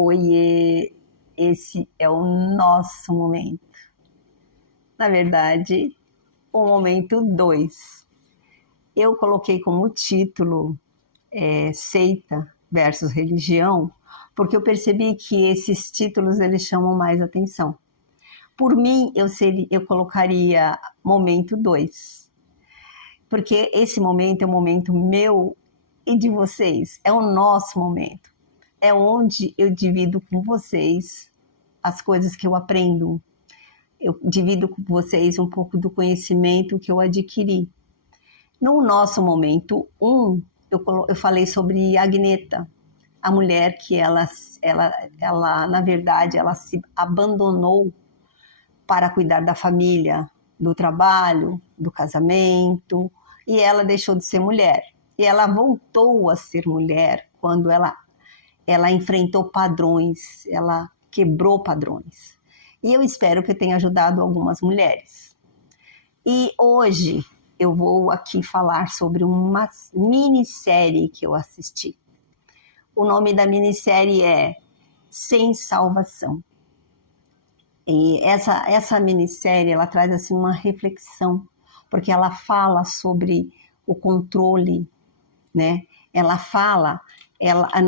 Oiê, esse é o nosso momento. Na verdade, o momento 2. Eu coloquei como título Seita versus Religião, porque eu percebi que esses títulos eles chamam mais atenção. Por mim, eu colocaria momento 2, porque esse momento é o momento meu e de vocês, é o nosso momento. É onde eu divido com vocês as coisas que eu aprendo. Eu divido com vocês um pouco do conhecimento que eu adquiri. No nosso momento 1, eu falei sobre Agneta, a mulher que ela, na verdade, ela se abandonou para cuidar da família, do trabalho, do casamento, e ela deixou de ser mulher. E ela voltou a ser mulher quando ela enfrentou padrões, ela quebrou padrões. E eu espero que eu tenha ajudado algumas mulheres. E hoje eu vou aqui falar sobre uma minissérie que eu assisti. O nome da minissérie é Sem Salvação. E essa minissérie, ela traz assim uma reflexão, porque ela fala sobre o controle, né?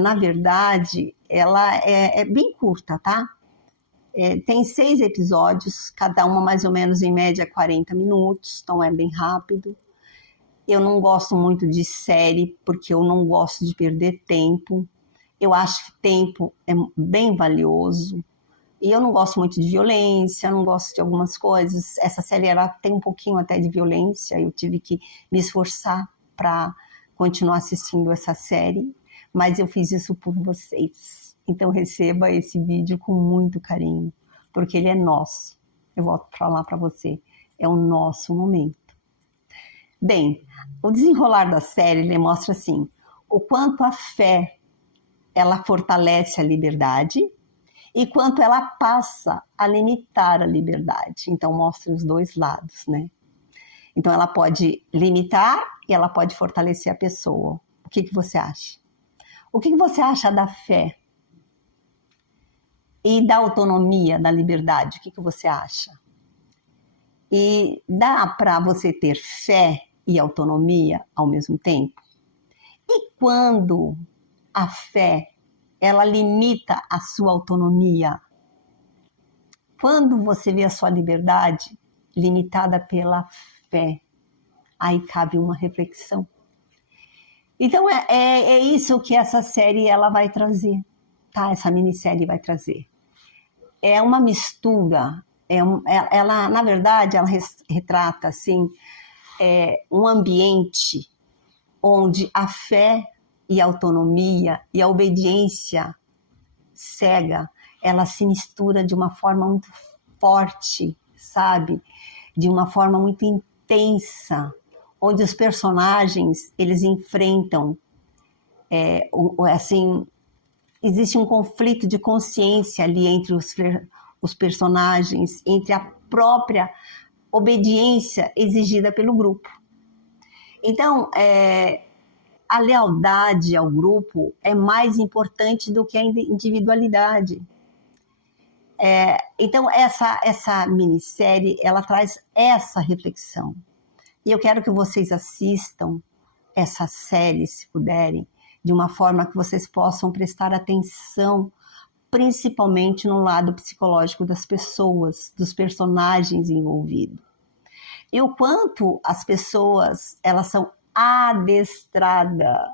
Na verdade, ela é bem curta, tá? Tem 6 episódios, cada uma mais ou menos em média 40 minutos, então é bem rápido. Eu não gosto muito de série, porque eu não gosto de perder tempo. Eu acho que tempo é bem valioso. E eu não gosto muito de violência, não gosto de algumas coisas. Essa série ela tem um pouquinho até de violência, eu tive que me esforçar para continuar assistindo essa série, mas eu fiz isso por vocês. Então receba esse vídeo com muito carinho, porque ele é nosso. Eu volto a falar para você, é o nosso momento. Bem, o desenrolar da série ele mostra assim, o quanto a fé ela fortalece a liberdade e quanto ela passa a limitar a liberdade. Então mostra os dois lados, né? Então ela pode limitar e ela pode fortalecer a pessoa. O que você acha? O que você acha da fé? E da autonomia, da liberdade? O que você acha? E dá para você ter fé e autonomia ao mesmo tempo? E quando a fé ela limita a sua autonomia? Quando você vê a sua liberdade limitada pela fé, aí cabe uma reflexão. Então é isso que essa série ela vai trazer, tá? Essa minissérie vai trazer. É uma mistura, ela na verdade ela retrata assim, um ambiente onde a fé e a autonomia e a obediência cega, ela se mistura de uma forma muito forte, sabe? De uma forma muito intensa, onde os personagens, eles enfrentam, assim, existe um conflito de consciência ali entre os personagens, entre a própria obediência exigida pelo grupo. Então, a lealdade ao grupo é mais importante do que a individualidade. Então, essa minissérie, ela traz essa reflexão. E eu quero que vocês assistam essa série, se puderem, de uma forma que vocês possam prestar atenção, principalmente no lado psicológico das pessoas, dos personagens envolvidos. E o quanto as pessoas, elas são adestradas.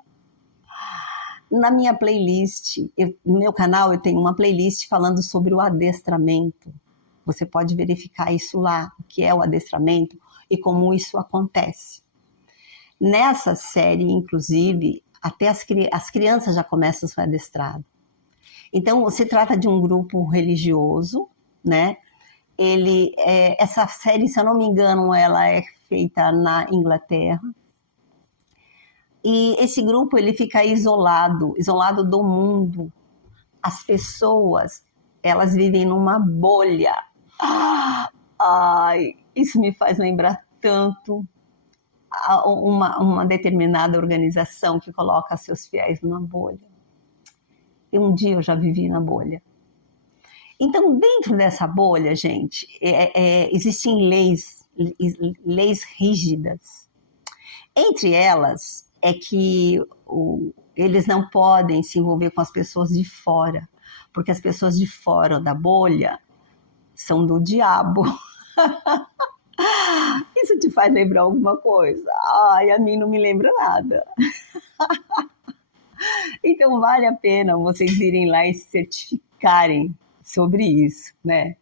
Na minha playlist, no meu canal eu tenho uma playlist falando sobre o adestramento. Você pode verificar isso lá, o que é o adestramento e como isso acontece. Nessa série, inclusive, até as crianças já começam a ser adestradas. Então, se trata de um grupo religioso, né? Essa série, se eu não me engano, ela é feita na Inglaterra. E esse grupo ele fica isolado do mundo. As pessoas, elas vivem numa bolha. Isso me faz lembrar tanto uma determinada organização que coloca seus fiéis numa bolha. Um dia eu já vivi na bolha. Então, dentro dessa bolha, gente, existem leis rígidas. Entre elas é que eles não podem se envolver com as pessoas de fora, porque as pessoas de fora da bolha são do diabo. Isso te faz lembrar alguma coisa? Ai, a mim não me lembra nada. Então vale a pena vocês irem lá e se certificarem sobre isso, né?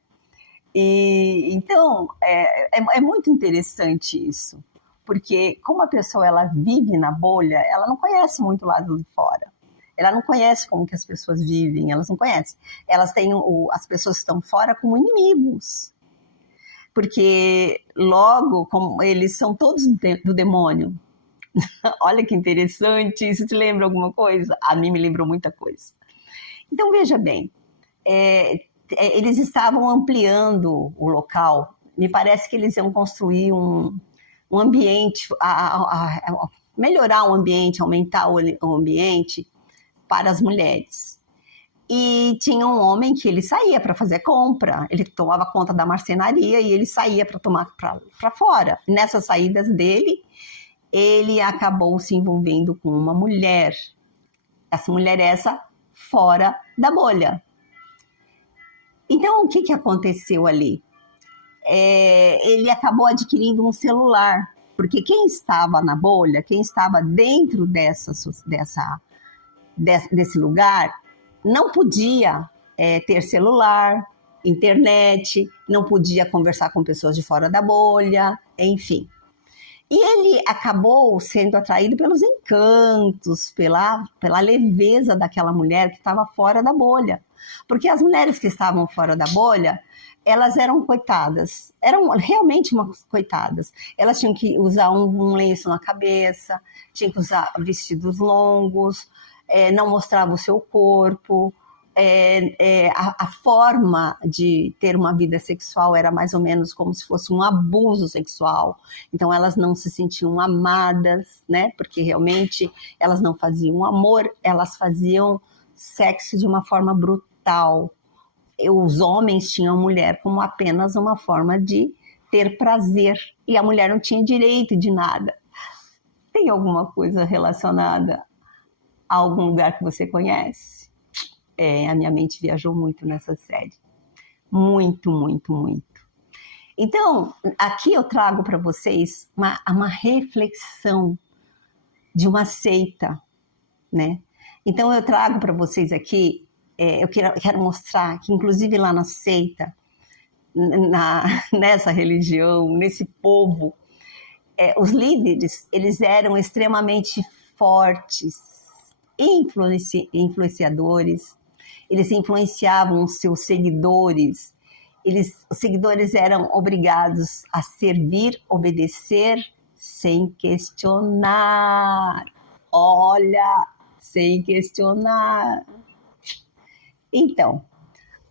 E então é muito interessante isso, porque como a pessoa ela vive na bolha, ela não conhece muito o lado de fora. Ela não conhece como que as pessoas vivem, elas não conhecem. Elas têm as pessoas que estão fora como inimigos, porque logo como eles são todos do demônio. Olha que interessante, isso te lembra alguma coisa? A mim me lembrou muita coisa. Então veja bem, eles estavam ampliando o local. Me parece que eles iam construir um ambiente, melhorar o ambiente, aumentar o ambiente para as mulheres. E tinha um homem que ele saía para fazer compra, ele tomava conta da marcenaria e ele saía para tomar para fora. Nessas saídas dele, ele acabou se envolvendo com uma mulher. Essa mulher fora da bolha. Então, o que aconteceu ali? Ele acabou adquirindo um celular, porque quem estava na bolha, quem estava dentro desse lugar, não podia ter celular, internet, não podia conversar com pessoas de fora da bolha, enfim. E ele acabou sendo atraído pelos encantos, pela leveza daquela mulher que estava fora da bolha. Porque as mulheres que estavam fora da bolha, elas eram coitadas, eram realmente umas coitadas. Elas tinham que usar um lenço na cabeça, tinham que usar vestidos longos, não mostrava o seu corpo. A forma de ter uma vida sexual era mais ou menos como se fosse um abuso sexual. Então elas não se sentiam amadas, né? Porque realmente elas não faziam amor, elas faziam sexo de uma forma brutal. Os homens tinham a mulher como apenas uma forma de ter prazer e a mulher não tinha direito de nada. Tem alguma coisa relacionada a algum lugar que você conhece? A minha mente viajou muito nessa série. Muito, muito, muito. Então, aqui eu trago para vocês uma reflexão de uma seita, né? Então, eu trago para vocês aqui, eu quero mostrar que, inclusive lá na seita, nessa religião, nesse povo, os líderes, eles eram extremamente fortes, influenciadores, eles influenciavam os seus seguidores, os seguidores eram obrigados a servir, obedecer, sem questionar. Olha, sem questionar. Então,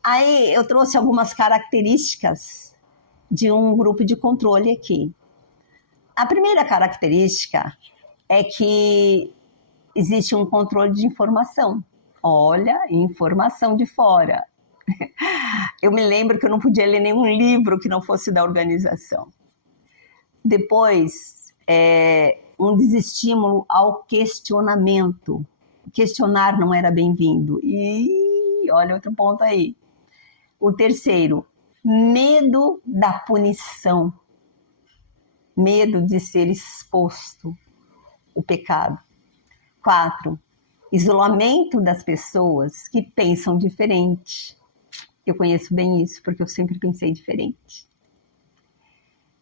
aí eu trouxe algumas características de um grupo de controle aqui. A primeira característica é que existe um controle de informação. Olha, informação de fora. Eu me lembro que eu não podia ler nenhum livro que não fosse da organização. Depois, um desestímulo ao questionamento. Questionar não era bem-vindo. E olha outro ponto aí. O terceiro, medo da punição. Medo de ser exposto, o pecado. 4, isolamento das pessoas que pensam diferente. Eu conheço bem isso, porque eu sempre pensei diferente.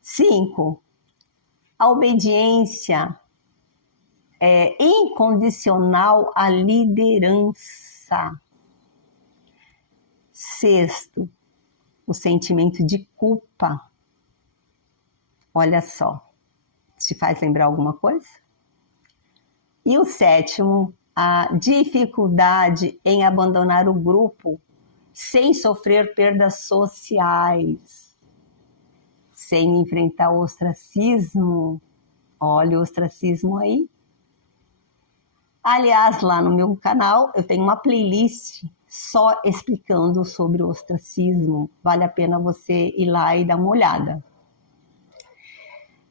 5, a obediência incondicional à liderança. 6, o sentimento de culpa. Olha só, te faz lembrar alguma coisa? E o 7, a dificuldade em abandonar o grupo sem sofrer perdas sociais, sem enfrentar o ostracismo. Olha o ostracismo aí. Aliás, lá no meu canal eu tenho uma playlist só explicando sobre o ostracismo. Vale a pena você ir lá e dar uma olhada.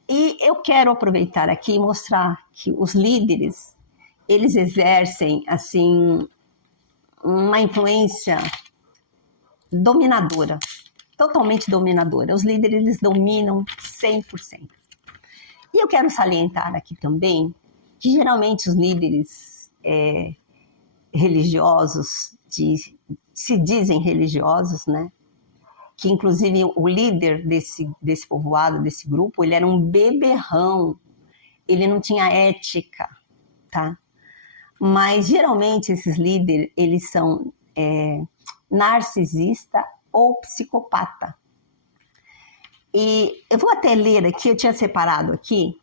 E eu quero aproveitar aqui e mostrar que os líderes, eles exercem, assim, uma influência dominadora, totalmente dominadora. Os líderes, eles dominam 100%. E eu quero salientar aqui também que geralmente os líderes religiosos, se dizem religiosos, né? Que inclusive o líder desse povoado, desse grupo, ele era um beberrão, ele não tinha ética, tá? Mas geralmente esses líderes, eles são narcisista ou psicopata. E eu vou até ler aqui, eu tinha separado aqui,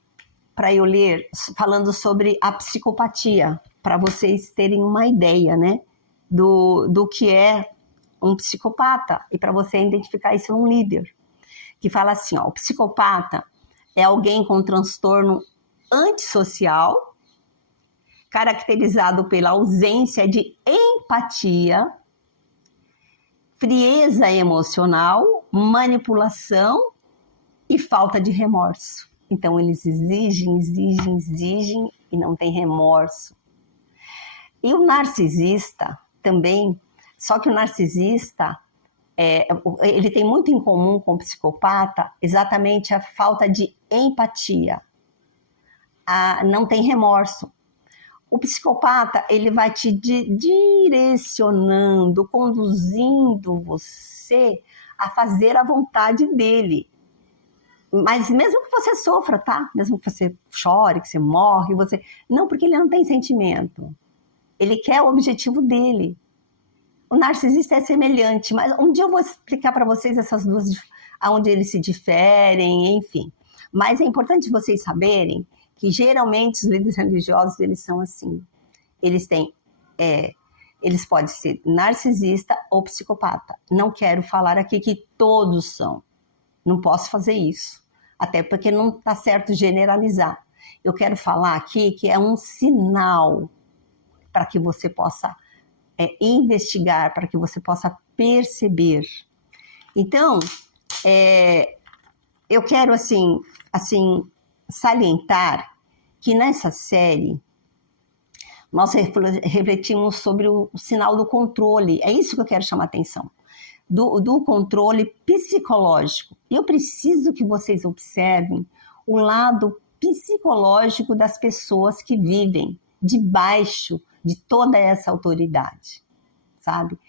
para eu ler, falando sobre a psicopatia, para vocês terem uma ideia, né, do que é um psicopata, e para você identificar isso num líder, que fala assim, ó, o psicopata é alguém com transtorno antissocial, caracterizado pela ausência de empatia, frieza emocional, manipulação e falta de remorso. Então, eles exigem e não tem remorso. E o narcisista também, só que o narcisista, ele tem muito em comum com o psicopata, exatamente a falta de empatia. Não tem remorso. O psicopata, ele vai te direcionando, conduzindo você a fazer a vontade dele. Mas mesmo que você sofra, tá? Mesmo que você chore, que você morre, não, porque ele não tem sentimento. Ele quer o objetivo dele. O narcisista é semelhante, mas um dia eu vou explicar para vocês essas duas, aonde eles se diferem, enfim. Mas é importante vocês saberem que geralmente os líderes religiosos, eles são assim. Eles podem ser narcisista ou psicopata. Não quero falar aqui que todos são. Não posso fazer isso. Até porque não está certo generalizar. Eu quero falar aqui que é um sinal para que você possa investigar, para que você possa perceber. Então, eu quero, assim, salientar que nessa série nós refletimos sobre o sinal do controle. É isso que eu quero chamar a atenção. Do controle psicológico. E eu preciso que vocês observem o lado psicológico das pessoas que vivem debaixo de toda essa autoridade, sabe?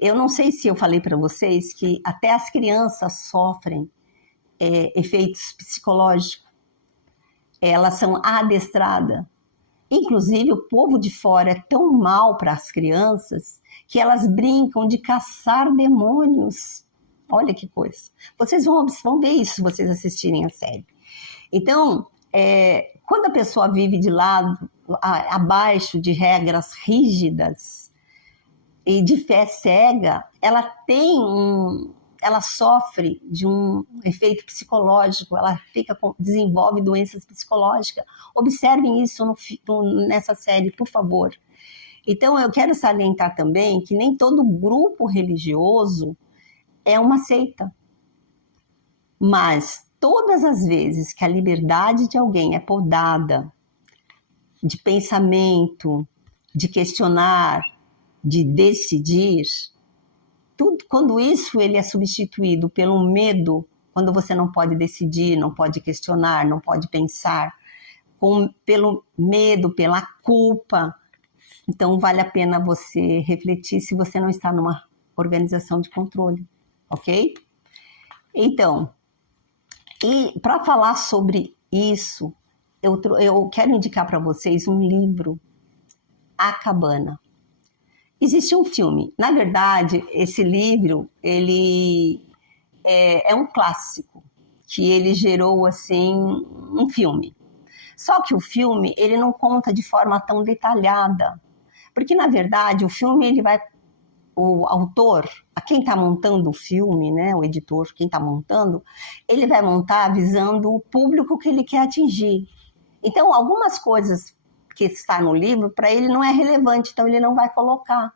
Eu não sei se eu falei para vocês que até as crianças sofrem efeitos psicológicos. Elas são adestradas. Inclusive, o povo de fora é tão mal para as crianças que elas brincam de caçar demônios. Olha que coisa. Vocês vão ver isso se vocês assistirem a série. Então, quando a pessoa vive de lado, abaixo de regras rígidas e de fé cega, ela sofre de um efeito psicológico, ela desenvolve doenças psicológicas. Observem isso nessa série, por favor. Então, eu quero salientar também que nem todo grupo religioso é uma seita. Mas todas as vezes que a liberdade de alguém é podada, de pensamento, de questionar, de decidir, quando isso ele é substituído pelo medo, quando você não pode decidir, não pode questionar, não pode pensar, pelo medo, pela culpa, então vale a pena você refletir se você não está numa organização de controle, ok? Então, e para falar sobre isso, eu quero indicar para vocês um livro, A Cabana. Existe um filme. Na verdade, esse livro, ele é um clássico, que ele gerou, assim, um filme. Só que o filme, ele não conta de forma tão detalhada. Porque, na verdade, o autor, quem está montando o filme, né, o editor, quem está montando, ele vai montar visando o público que ele quer atingir. Então, algumas coisas que está no livro, para ele não é relevante, então ele não vai colocar.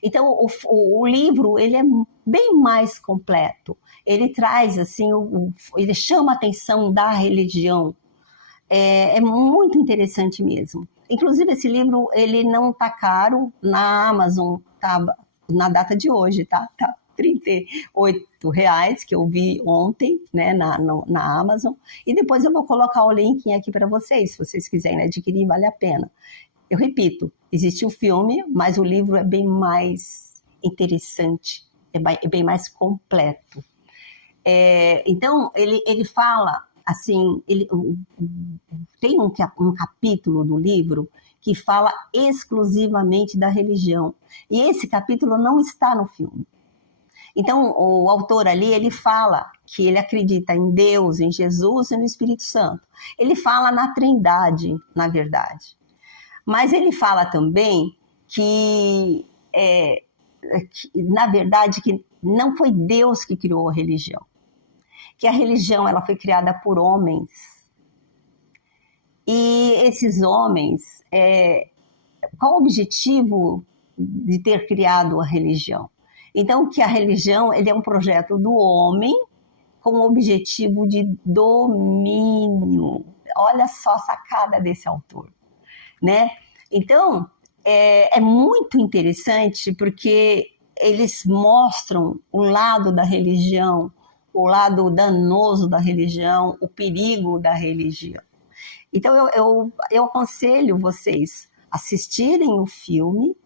Então, o livro, ele é bem mais completo. Ele traz, assim, ele chama a atenção da religião. É muito interessante mesmo. Inclusive, esse livro, ele não está caro na Amazon, tá, na data de hoje, tá? Tá R$ 38, que eu vi ontem, né, na Amazon. E depois eu vou colocar o link aqui para vocês, se vocês quiserem adquirir, vale a pena. Eu repito, existe o filme, mas o livro é bem mais interessante, é bem mais completo. Então, ele fala, assim, tem um capítulo do livro que fala exclusivamente da religião. E esse capítulo não está no filme. Então, o autor ali, ele fala que ele acredita em Deus, em Jesus e no Espírito Santo. Ele fala na Trindade, na verdade. Mas ele fala também que na verdade, que não foi Deus que criou a religião. Que a religião ela foi criada por homens. E esses homens, qual o objetivo de ter criado a religião? Então, que a religião ele é um projeto do homem com o objetivo de domínio. Olha só a sacada desse autor, né? Então, é muito interessante porque eles mostram o lado da religião, o lado danoso da religião, o perigo da religião. Então, eu aconselho vocês assistirem o filme,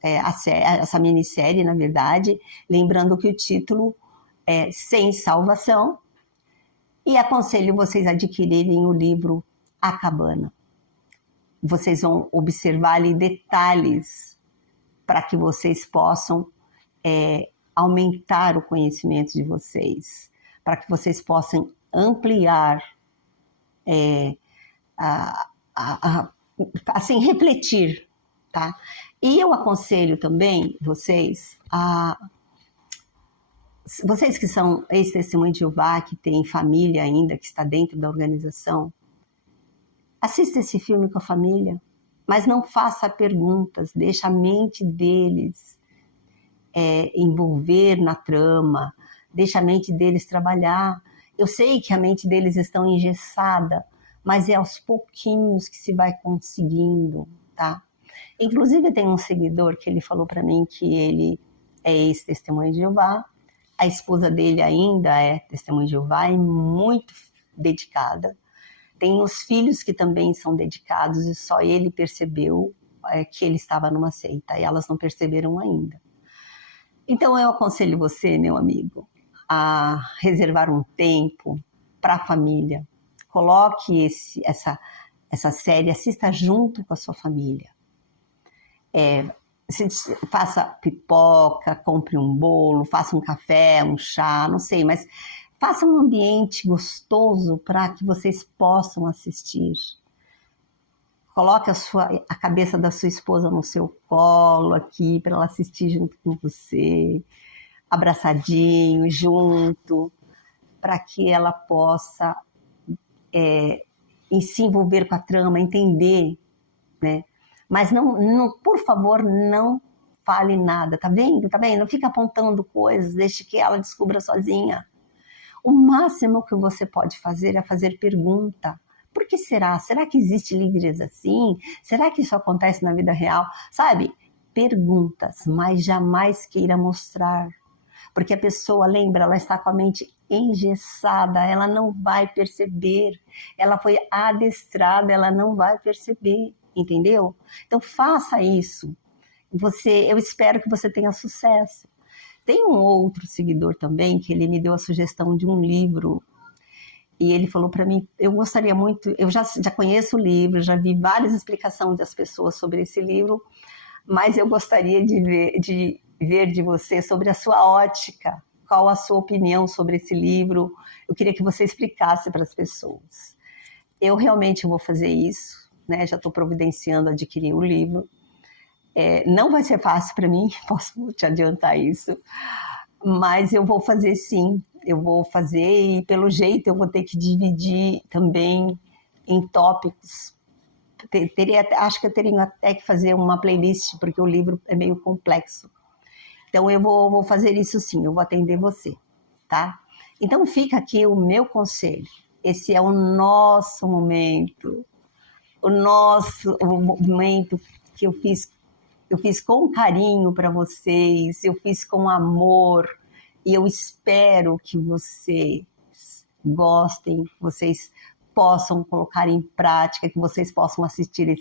essa minissérie, na verdade, lembrando que o título é Sem Salvação, e aconselho vocês a adquirirem o livro A Cabana. Vocês vão observar ali detalhes para que vocês possam aumentar o conhecimento de vocês, para que vocês possam ampliar, assim, refletir, tá? E eu aconselho também vocês vocês que são ex-testemunho de Jeová, que têm família ainda, que está dentro da organização, assista esse filme com a família, mas não faça perguntas, deixa a mente deles envolver na trama, deixa a mente deles trabalhar. Eu sei que a mente deles está engessada, mas é aos pouquinhos que se vai conseguindo, tá? Inclusive tem um seguidor que ele falou para mim que ele é ex-testemunho de Jeová, a esposa dele ainda é testemunha de Jeová e muito dedicada. Tem os filhos que também são dedicados e só ele percebeu que ele estava numa seita e elas não perceberam ainda. Então eu aconselho você, meu amigo, a reservar um tempo para a família. Coloque essa série, assista junto com a sua família. Faça pipoca, compre um bolo, faça um café, um chá, não sei, mas faça um ambiente gostoso para que vocês possam assistir. Coloque a cabeça da sua esposa no seu colo aqui, para ela assistir junto com você, abraçadinho, junto, para que ela possa se envolver com a trama, entender, né? Mas não, por favor, não fale nada, tá vendo? Tá vendo? Não fica apontando coisas, deixe que ela descubra sozinha. O máximo que você pode fazer é fazer pergunta. Por que será? Será que existe líderes assim? Será que isso acontece na vida real? Sabe? Perguntas, mas jamais queira mostrar. Porque a pessoa, lembra, ela está com a mente engessada, ela não vai perceber. Ela foi adestrada, ela não vai perceber, entendeu? Então faça isso. Eu espero que você tenha sucesso. Tem um outro seguidor também que ele me deu a sugestão de um livro e ele falou para mim, eu gostaria muito, eu já conheço o livro, já vi várias explicações das pessoas sobre esse livro, mas eu gostaria de ver de você sobre a sua ótica, qual a sua opinião sobre esse livro. Eu queria que você explicasse para as pessoas. Eu realmente vou fazer isso, né? Já estou providenciando adquirir o livro. Não vai ser fácil para mim, posso te adiantar isso, mas eu vou fazer sim, eu vou fazer e pelo jeito eu vou ter que dividir também em tópicos acho que eu teria até que fazer uma playlist, porque o livro é meio complexo. Então eu vou fazer isso sim, eu vou atender você, tá? Então fica aqui o meu conselho. Esse é o nosso momento, o momento que eu fiz com carinho para vocês, eu fiz com amor, e eu espero que vocês gostem, que vocês possam colocar em prática, que vocês possam assistir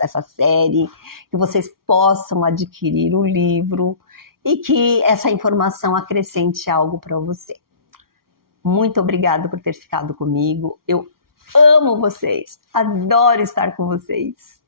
essa série, que vocês possam adquirir o livro e que essa informação acrescente algo para você. Muito obrigada por ter ficado comigo. Eu amo vocês, adoro estar com vocês.